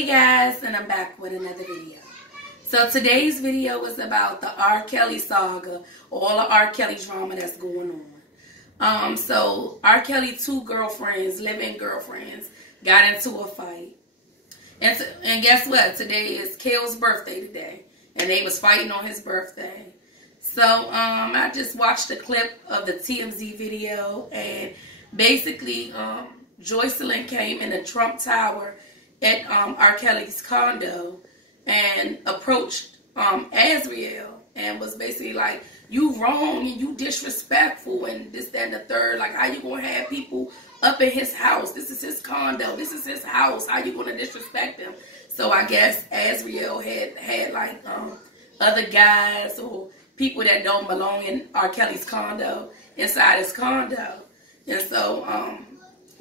Hey guys, and I'm back with another video. So today's video is about the R. Kelly saga, all the R. Kelly drama that's going on. So R. Kelly two girlfriends, living girlfriends, got into a fight. And guess what? Today is Kale's birthday today. And they was fighting on his birthday. So I just watched a clip of the TMZ video, and basically Joycelyn came in the Trump Tower at R. Kelly's condo and approached Azriel and was basically like, you wrong and you disrespectful and this, that, and the third. Like, how you gonna have people up in his house? This is his condo. This is his house. How you gonna disrespect him? So I guess Azriel had like other guys or people that don't belong in R. Kelly's condo inside his condo. And so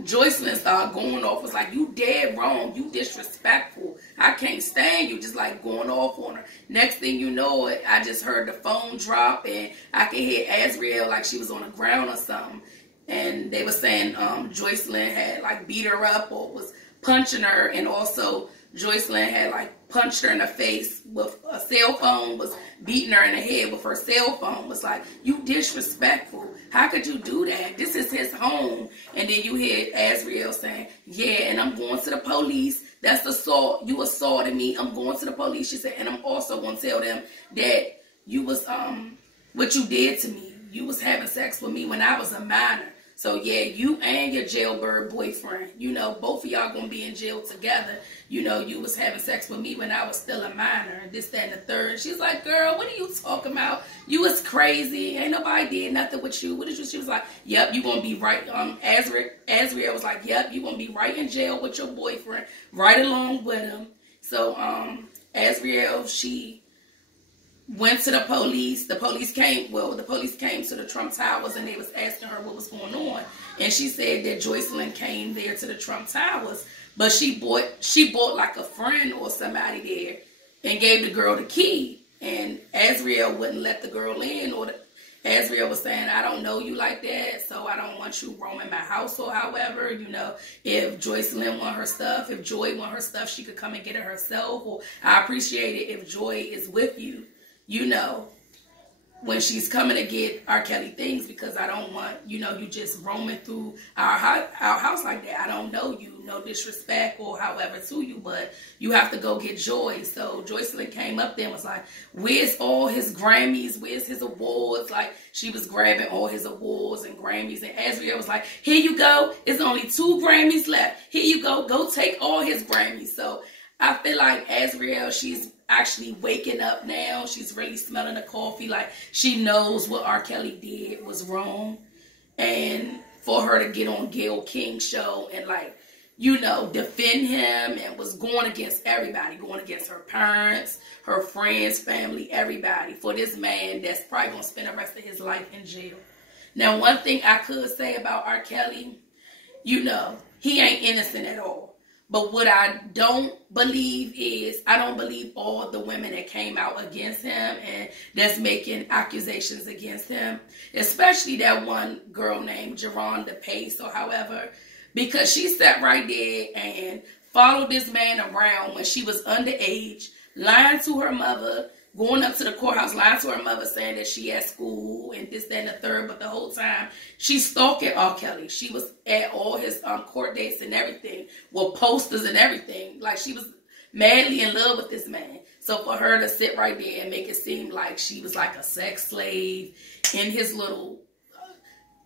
Joycelyn started going off, was like, you dead wrong, you disrespectful, I can't stand you, just like going off on her. Next thing you know it, I just heard the phone drop and I could hear Azriel like she was on the ground or something. And they were saying Joycelyn had like beat her up or was punching her, and also Joycelyn had like punched her in the face with a cell phone, was beating her in the head with her cell phone. Was like, you disrespectful. How could you do that? This is his home. And then you hear Azriel saying, yeah, and I'm going to the police. That's assault. You assaulted me. I'm going to the police. She said, and I'm also going to tell them that you was, what you did to me. You was having sex with me when I was a minor. So, yeah, you and your jailbird boyfriend, you know, both of y'all going to be in jail together. You know, you was having sex with me when I was still a minor, and this, that, and the third. She's like, girl, what are you talking about? You was crazy. Ain't nobody did nothing with you. What did you? She was like, yep, you going to be right. Azriel was like, yep, you going to be right in jail with your boyfriend, right along with him. So, Azriel, she went to the police. The police came to the Trump Towers, and they was asking her what was going on. And she said that Joycelyn came there to the Trump Towers, but she bought like a friend or somebody there and gave the girl the key. And Azriel wouldn't let the girl in, or Azriel was saying, I don't know you like that, so I don't want you roaming my house or however. You know, if Joycelyn want her stuff, if Joy want her stuff, she could come and get it herself. Or I appreciate it if Joy is with you, you know, when she's coming to get R. Kelly things, because I don't want, you know, you just roaming through our house like that. I don't know you, no disrespect or however to you, but you have to go get Joy. So Joycelyn came up there and was like, where's all his Grammys? Where's his awards? Like, she was grabbing all his awards and Grammys, and Azriel was like, here you go. It's only 2 Grammys left. Here you go. Go take all his Grammys. So I feel like Azriel, she's actually waking up now. She's really smelling the coffee. Like, she knows what R. Kelly did was wrong. And for her to get on Gayle King's show and, like, you know, defend him, and was going against everybody, going against her parents, her friends, family, everybody, for this man that's probably going to spend the rest of his life in jail. Now, one thing I could say about R. Kelly, you know, he ain't innocent at all. But what I don't believe is, I don't believe all the women that came out against him and that's making accusations against him, especially that one girl named Jerhonda Pace or however, because she sat right there and followed this man around when she was underage, lying to her mother, going up to the courthouse, lying to her mother, saying that she at school and this, that, and the third. But the whole time, she's stalking R. Kelly. She was at all his court dates and everything, with posters and everything. Like, she was madly in love with this man. So for her to sit right there and make it seem like she was like a sex slave in his little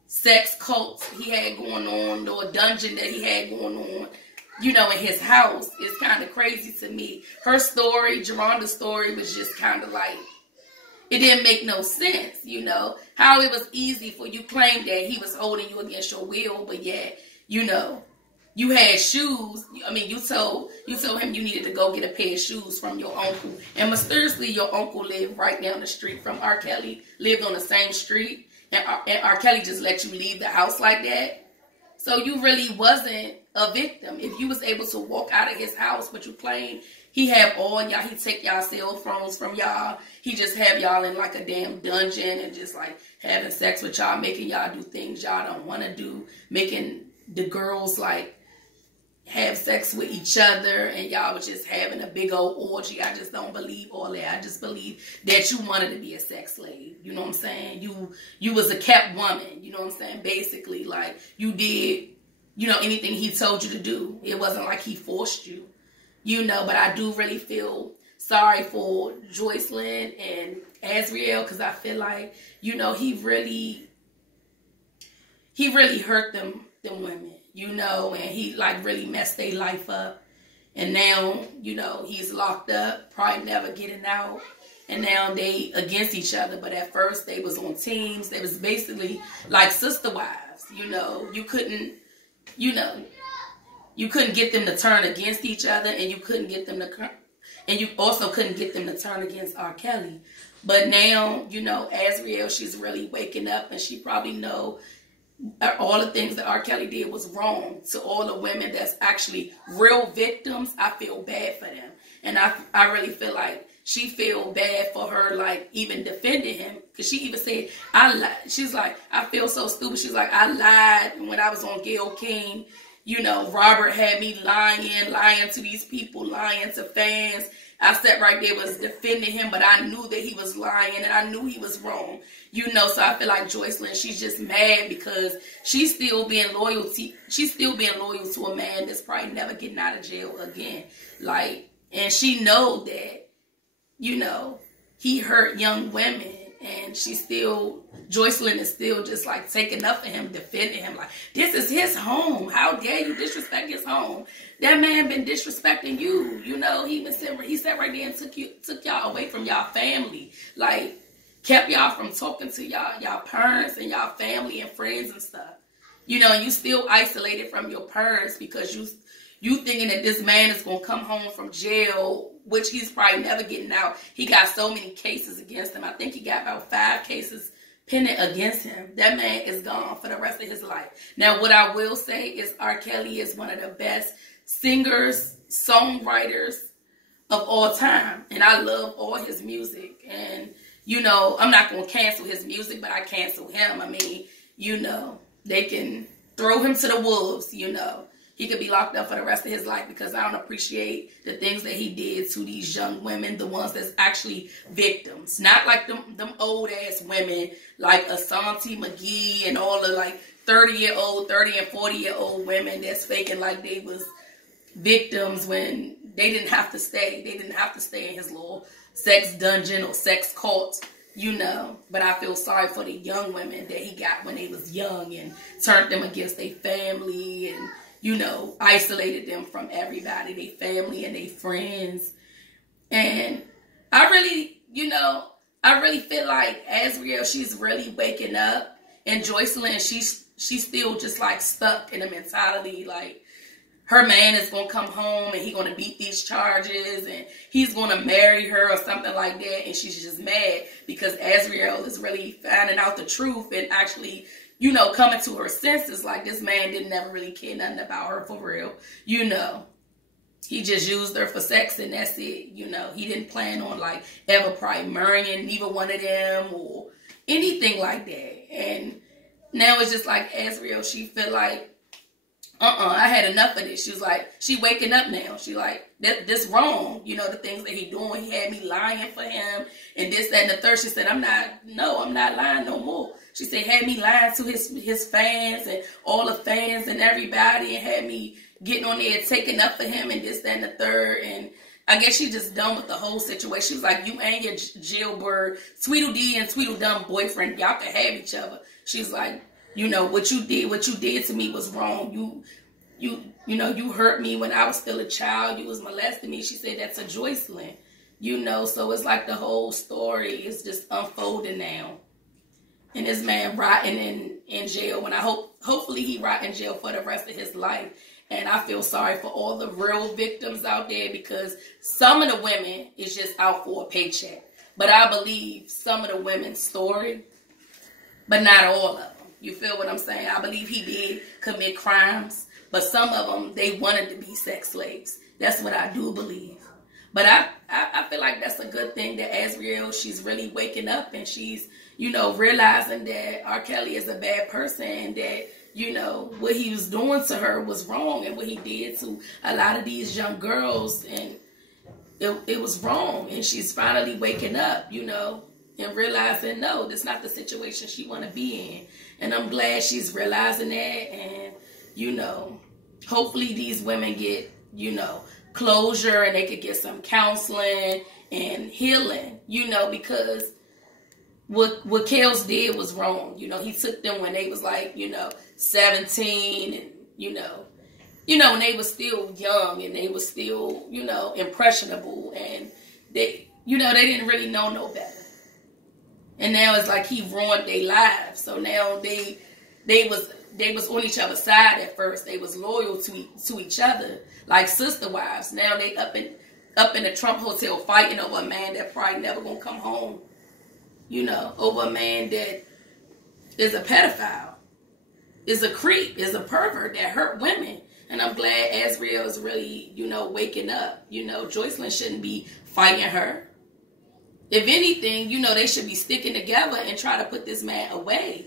sex cult he had going on, or dungeon that he had going on, you know, in his house, is kind of crazy to me. Her story, Jerhonda's story, was just kind of like, it didn't make no sense, you know. How it was easy for you claim that he was holding you against your will, but yet, you know, you had shoes. I mean, you told him you needed to go get a pair of shoes from your uncle. And mysteriously, your uncle lived right down the street from R. Kelly, lived on the same street. And R. Kelly just let you leave the house like that. So you really wasn't a victim. If you was able to walk out of his house, but you claim he have all y'all, he take y'all cell phones from y'all, he just have y'all in like a damn dungeon and just like having sex with y'all, making y'all do things y'all don't want to do, making the girls like have sex with each other and y'all was just having a big old orgy. I just don't believe all that. I just believe that you wanted to be a sex slave. You know what I'm saying? You was a kept woman. You know what I'm saying? Basically, like, you did, you know, anything he told you to do. It wasn't like he forced you. You know, but I do really feel sorry for Joycelyn and Azriel, because I feel like, you know, he really hurt them women. You know, and he like really messed their life up. And now, you know, he's locked up, probably never getting out. And now they against each other. But at first they was on teams. They was basically like sister wives. You know, you couldn't get them to turn against each other, and you couldn't get them to, and you also couldn't get them to turn against R. Kelly. But now, you know, Azriel, she's really waking up, and she probably know all the things that R. Kelly did was wrong. To all the women that's actually real victims, I feel bad for them. And I really feel like she feel bad for her, like, even defending him. Because she even said, I lied. She's like, I feel so stupid. She's like, I lied when I was on Gayle King. You know, Robert had me lying to these people, lying to fans. I sat right there, was defending him, but I knew that he was lying and I knew he was wrong. You know, so I feel like Joycelyn, she's just mad because she's still being loyal to a man that's probably never getting out of jail again. Like, and she know that, you know, he hurt young women, and Joycelyn is still just like taking up for him, defending him. Like, this is his home. How dare you disrespect his home? That man been disrespecting you. You know, he sat right there and took y'all away from y'all family. Like, kept y'all from talking to y'all parents and y'all family and friends and stuff. You know, you still isolated from your parents because you thinking that this man is going to come home from jail, which he's probably never getting out. He got so many cases against him. I think he got about 5 cases pending against him. That man is gone for the rest of his life. Now, what I will say is R. Kelly is one of the best singers, songwriters of all time. And I love all his music. And, you know, I'm not going to cancel his music, but I cancel him. I mean, you know, they can throw him to the wolves, you know. He could be locked up for the rest of his life because I don't appreciate the things that he did to these young women, the ones that's actually victims. Not like them old-ass women like Ashanti McGee and all the like 30 and 40-year-old women that's faking like they was victims when they didn't have to stay. They didn't have to stay in his little sex dungeon or sex cult, you know. But I feel sorry for the young women that he got when they was young and turned them against their family and, you know, isolated them from everybody, their family and their friends. And I really, you know, I really feel like Azriel, she's really waking up. And Joycelyn, she's still just like stuck in a mentality like her man is going to come home and he's going to beat these charges and he's going to marry her or something like that. And she's just mad because Azriel is really finding out the truth and actually, you know, coming to her senses. Like, this man didn't never really care nothing about her for real. You know, he just used her for sex and that's it. You know, he didn't plan on like ever probably marrying neither one of them or anything like that. And now it's just like Azriel, she feel like, I had enough of this. She was like, she waking up now. She like, this wrong. You know, the things that he doing. He had me lying for him and this, that, and the third. She said, I'm not lying no more. She said, had me lying to his fans and all the fans and everybody and had me getting on there taking up for him and this, that, and the third. And I guess she just done with the whole situation. She was like, you and your jailbird, Tweedledee and Tweedledum boyfriend, y'all can have each other. She's like, you know, what you did to me was wrong. You know, you hurt me when I was still a child. You was molesting me. She said that to Joycelyn. You know, so it's like the whole story is just unfolding now. And this man rotting in jail. When hopefully he rot in jail for the rest of his life. And I feel sorry for all the real victims out there because some of the women is just out for a paycheck. But I believe some of the women's story, but not all of them. You feel what I'm saying? I believe he did commit crimes, but some of them, they wanted to be sex slaves. That's what I do believe. But I feel like that's a good thing that Azriel, she's really waking up and she's, you know, realizing that R. Kelly is a bad person and that you know, what he was doing to her was wrong, and what he did to a lot of these young girls, and it was wrong. And she's finally waking up, you know, and realizing, no, that's not the situation she want to be in. And I'm glad she's realizing that. And, you know, hopefully these women get, you know, closure, and they could get some counseling and healing, you know, because what Kels did was wrong. You know, he took them when they was like, you know, 17, and, you know, when they was still young, and they was still, you know, impressionable, and they, you know, they didn't really know no better. And now it's like he ruined their lives. So now they was on each other's side at first. They was loyal to each other, like sister wives. Now they up in the Trump hotel fighting over a man that probably never gonna come home. You know, over a man that is a pedophile, is a creep, is a pervert that hurt women. And I'm glad Azriel is really, you know, waking up. You know, Joycelyn shouldn't be fighting her. If anything, you know, they should be sticking together and try to put this man away.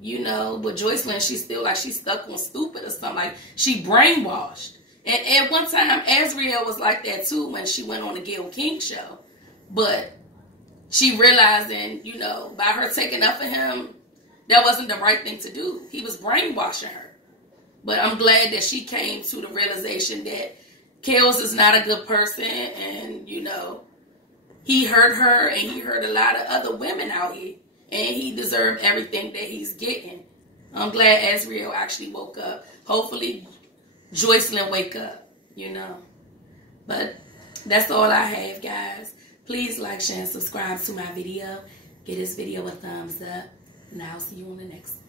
You know, but Joycelyn, she's still like she's stuck on stupid or something. Like she brainwashed. And at one time, Azriel was like that too when she went on the Gayle King show. But she realizing, you know, by her taking up for him, that wasn't the right thing to do. He was brainwashing her. But I'm glad that she came to the realization that Kels is not a good person, and, you know, he hurt her, and he hurt a lot of other women out here, and he deserved everything that he's getting. I'm glad Azriel actually woke up. Hopefully, Joycelyn wake up, you know. But that's all I have, guys. Please like, share, and subscribe to my video. Give this video a thumbs up, and I'll see you on the next one.